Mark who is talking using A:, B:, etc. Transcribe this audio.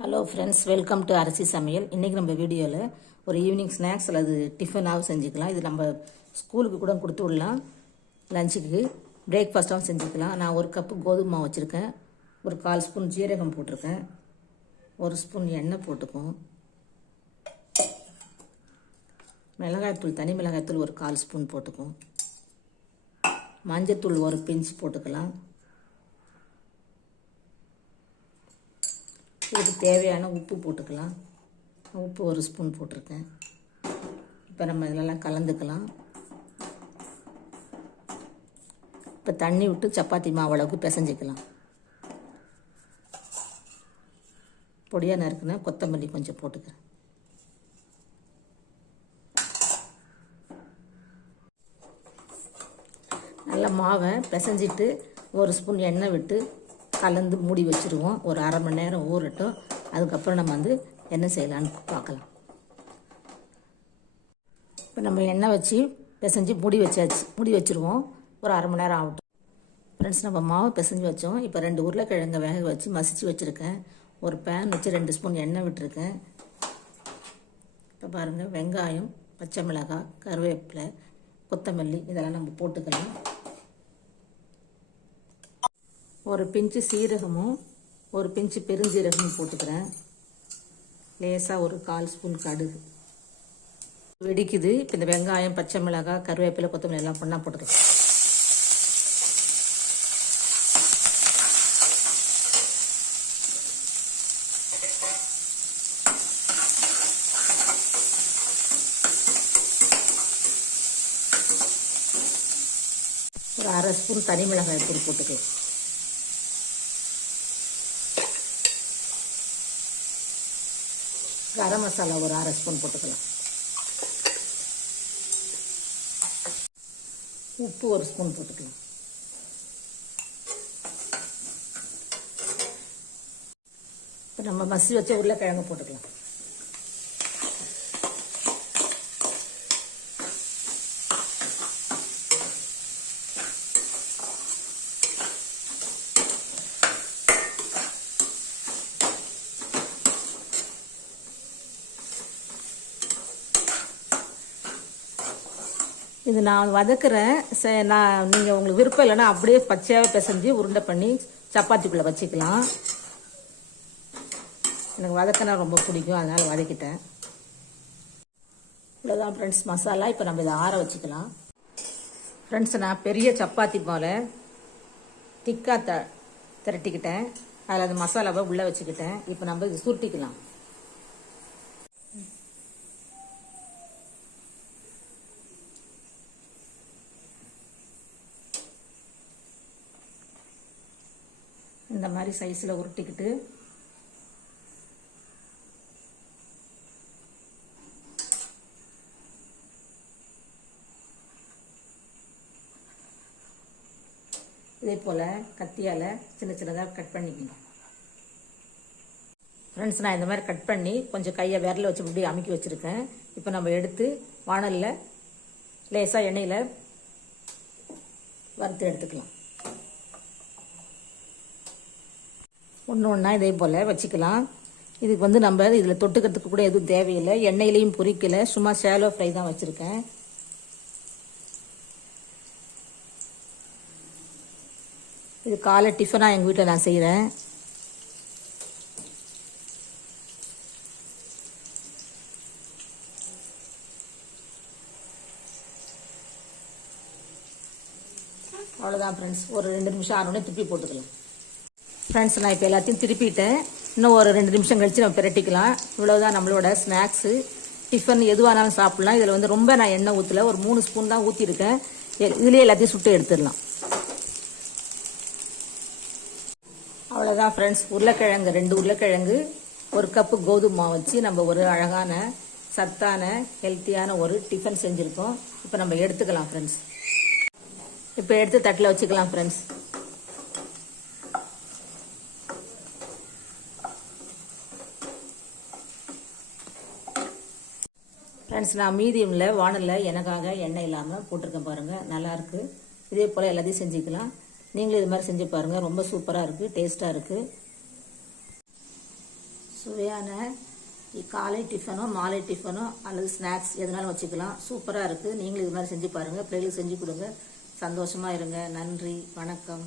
A: Hello friends welcome to அரிசி சமையல் இன்றைக்கி நம்ம வீடியோவில் ஒரு ஈவினிங் ஸ்நாக்ஸ் அல்லது டிஃபனாகவும் செஞ்சுக்கலாம். இது நம்ம ஸ்கூலுக்கு கூட கொடுத்து விடலாம். லஞ்சுக்கு பிரேக்ஃபாஸ்ட்டாகவும் செஞ்சுக்கலாம். நான் ஒரு கப்பு கோதுமை மாவு வச்சுருக்கேன். ஒரு கால் ஸ்பூன் ஜீரகம் போட்டிருக்கேன். ஒரு ஸ்பூன் எண்ணெய் போட்டுக்கும் மிளகாய்த்தூள் தனி மிளகாய்த்தூள் ஒரு கால் ஸ்பூன் போட்டுக்கும் மஞ்சத்தூள் ஒரு பிஞ்சு போட்டுக்கலாம். இதுக்கு தேவையான உப்பு போட்டுக்கலாம். உப்பு ஒரு ஸ்பூன் போட்டிருக்கேன். இப்போ நம்ம இதெல்லாம் கலந்துக்கலாம். இப்போ தண்ணி விட்டு சப்பாத்தி மாவு அளவுக்கு பிசைஞ்சிக்கலாம். பொடியாக நறுக்குனா கொத்தமல்லி கொஞ்சம் போட்டுக்கிறேன். நல்லா மாவை பிசைஞ்சிட்டு ஒரு ஸ்பூன் எண்ணெய் விட்டு கலந்து மூடி வச்சுருவோம். ஒரு அரை மணி நேரம் ஊறட்டும். அதுக்கப்புறம் நம்ம வந்து என்ன செய்யலான்னு பார்க்கலாம். இப்போ நம்ம எண்ணெய் வச்சு பிசைஞ்சு மூடி வச்சாச்சு. மூடி வச்சுருவோம். ஒரு அரை மணி நேரம் ஆகட்டும். ஃப்ரெண்ட்ஸ் நம்ம மாவு பிசைஞ்சு வச்சோம். இப்போ ரெண்டு உருளைக்கிழங்கை வேக வச்சு மசிச்சு வச்சுருக்கேன். ஒரு பேன் வச்சு ரெண்டு ஸ்பூன் எண்ணெய் விட்டுருக்கேன். இப்போ பாருங்கள் வெங்காயம் பச்சை மிளகாய் கருவேப்பிலை கொத்தமல்லி இதெல்லாம் நம்ம போட்டுக்கலாம். ஒரு பிஞ்சு சீரகமும் ஒரு பிஞ்சு பெருஞ்சீரகமும் போட்டுக்கிறேன். லேசாக ஒரு கால் ஸ்பூன் கடுகு. வெடிக்குது. இப்போ இந்த வெங்காயம் பச்சை மிளகாய் கருவேப்பிலை கொத்தமல்லி எல்லாம் பண்ணால் போட்டுக்கலாம் ஒரு அரை ஸ்பூன் தனி மிளகாய் தூள் போட்டுக்கலாம் கரம் மசாலா ஒரு அரை ஸ்பூன் போட்டுக்கலாம். உப்பு ஒரு ஸ்பூன் போட்டுக்கலாம். இப்போ நம்ம மசி வச்ச உருளைக்கிழங்கு போட்டுக்கலாம். இது நான் வதக்குறேன். சே நான் நீங்கள் உங்களுக்கு விருப்பம் இல்லைன்னா அப்படியே பச்சையாக பிசைஞ்சு உருண்டை பண்ணி சப்பாத்திக்குள்ளே வச்சுக்கலாம். எனக்கு வதக்கினா ரொம்ப பிடிக்கும் அதனால் வதக்கிட்டேன். இவ்வளோதான் ஃப்ரெண்ட்ஸ் மசாலா. இப்போ நம்ம இதை ஆற வச்சுக்கலாம். ஃப்ரெண்ட்ஸ் நான் பெரிய சப்பாத்தி போல் திக்காக த திரட்டிக்கிட்டேன். அதில் அந்த மசாலாவை உள்ளே வச்சுக்கிட்டேன். இப்போ நம்ம இது சுருட்டிக்கலாம். இந்த மாதிரி சைஸில் உருட்டிக்கிட்டு. இதே போல் கத்தியால் சின்ன சின்னதாக கட் பண்ணிக்கணும். ஃப்ரெண்ட்ஸ் நான் இந்த மாதிரி கட் பண்ணி கொஞ்சம் கையை விரல வச்சு இப்படி அமுக்கி வச்சுருக்கேன். இப்போ நம்ம எடுத்து வாணலில் லேசாக எண்ணெயில் வறுத்து எடுத்துக்கலாம். ஒன்று ஒன்றா இதே போல் வச்சுக்கலாம். இதுக்கு வந்து நம்ம இதில் தொட்டுக்கிறதுக்கு கூட எதுவும் தேவையில்லை. எண்ணெயிலையும் பொரிக்கலை. சும்மா ஷேலோ ஃப்ரை தான் வச்சுருக்கேன். இது காலை டிஃபனாக எங்கள் வீட்டில் நான் செய்கிறேன் அவ்வளோதான் ஃப்ரெண்ட்ஸ் ஒரு ரெண்டு நிமிஷம் ஆனோடனே திருப்பி போட்டுக்கலாம். ஃப்ரெண்ட்ஸ் நான் இப்போ எல்லாத்தையும் திருப்பிட்டேன். இன்னும் ஒரு ரெண்டு நிமிஷம் கழித்து நம்ம பிரட்டிக்கலாம். இவ்வளோதான் நம்மளோட ஸ்நாக்ஸு டிஃபன் எதுவானாலும் சாப்பிட்லாம். இதில் வந்து ரொம்ப நான் எண்ணெய் ஊற்றல ஒரு மூணு ஸ்பூன் தான் ஊற்றிருக்கேன் இதுலேயே எல்லாத்தையும் சுட்டு எடுத்துடலாம். அவ்வளோதான் ஃப்ரெண்ட்ஸ் உருளைக்கிழங்கு ரெண்டு உருளைக்கிழங்கு ஒரு கப்பு கோதுமை மாவு வச்சு நம்ம ஒரு அழகான சத்தான ஹெல்த்தியான ஒரு டிஃபன் செஞ்சுருக்கோம். இப்போ நம்ம எடுத்துக்கலாம் ஃப்ரெண்ட்ஸ் இப்போ எடுத்து தட்டில் வச்சுக்கலாம் ஃப்ரெண்ட்ஸ் ஃப்ரெண்ட்ஸ் நான் மீடியமில் வானலில் எனக்காக எண்ணெய் இல்லாமல் போட்டிருக்கேன் பாருங்கள் நல்லாயிருக்கு இதே போல் எல்லாத்தையும் செஞ்சுக்கலாம். நீங்களும் இது மாதிரி செஞ்சு பாருங்கள் ரொம்ப சூப்பராக இருக்குது டேஸ்ட்டாக இருக்குது சுவையான காலை டிஃபனோ மாலை டிஃபனோ அல்லது ஸ்நாக்ஸ் எதுனாலும் வச்சுக்கலாம். சூப்பராக இருக்குது நீங்களும் இது மாதிரி செஞ்சு பாருங்கள் பிள்ளைகளுக்கு செஞ்சு கொடுங்க. சந்தோஷமாக இருங்க. நன்றி. வணக்கம்.